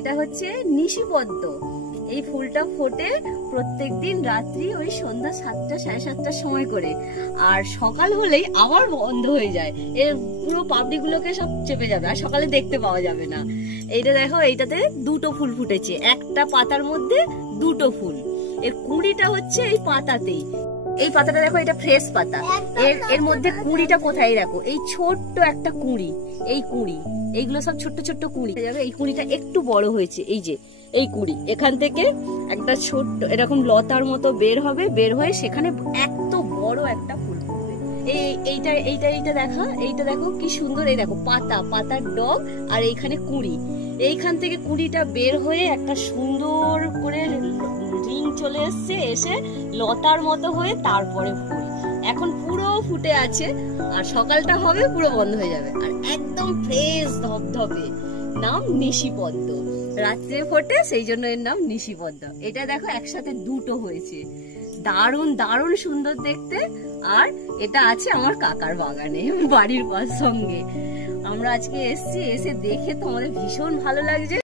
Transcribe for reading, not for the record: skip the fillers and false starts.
এটা হচ্ছে নিশিপদ্ম। এই ফুলটা ফোটে প্রত্যেকদিন রাত্রি ওই সন্ধ্যা 7টা সাড়ে 7টার সময় করে, আর সকাল হলেই আবার বন্ধ হয়ে যায়। এর পুরো পাপড়ি গুলোকে সব চেপে যাবে, আর সকালে দেখতে পাওয়া যাবে না। এইটা দেখো, এইটাতে দুটো ফুল ফুটেছে, একটা পাতার মধ্যে দুটো ফুল। এর কুঁড়িটা হচ্ছে এই পাতাতেই। এই পাতাটা দেখো, এটা ফ্রেশ পাতা। এর মধ্যে কুঁড়িটা কোথায় দেখো, এই ছোট্ট একটা কুঁড়ি, এই কুঁড়ি, এইগুলো সব ছোট্ট ছোট্ট কুঁড়ি। এই কুঁড়িটা একটু বড় হয়েছে, এই যে এই কুঁড়ি, এখান থেকে একটা ছোট্ট এরকম লতার মতো বের হবে, বের হয়ে সেখানে এত বড় একটা ফুল ফুটবে। এইটা দেখা, এইটা দেখো কি সুন্দর। এই দেখো পাতার ডগ, আর এইখানে কুঁড়ি। এইখান থেকে কুঁড়িটা বের হয়ে একটা সুন্দর করে রিং চলে এসছে, এসে লতার মতো হয়ে তারপরে ফুল। এখন পুরো ফুটে আছে, আর সকালটা হবে পুরো বন্ধ হয়ে যাবে, আর একদম ফ্রেশ ধবধবে। নাম নিশিপদ্ম, রাত্রে ফোটে, সেই জন্য এর নাম নিশিপদ্ম। এটা দেখো একসাথে দুটো হয়েছে, দারুণ দারুণ সুন্দর দেখতে। আর এটা আছে আমার কাকার বাগানে, বাড়ির সঙ্গে। আমরা আজকে এসছি, এসে দেখে তো আমাদের ভীষণ ভালো লাগছে।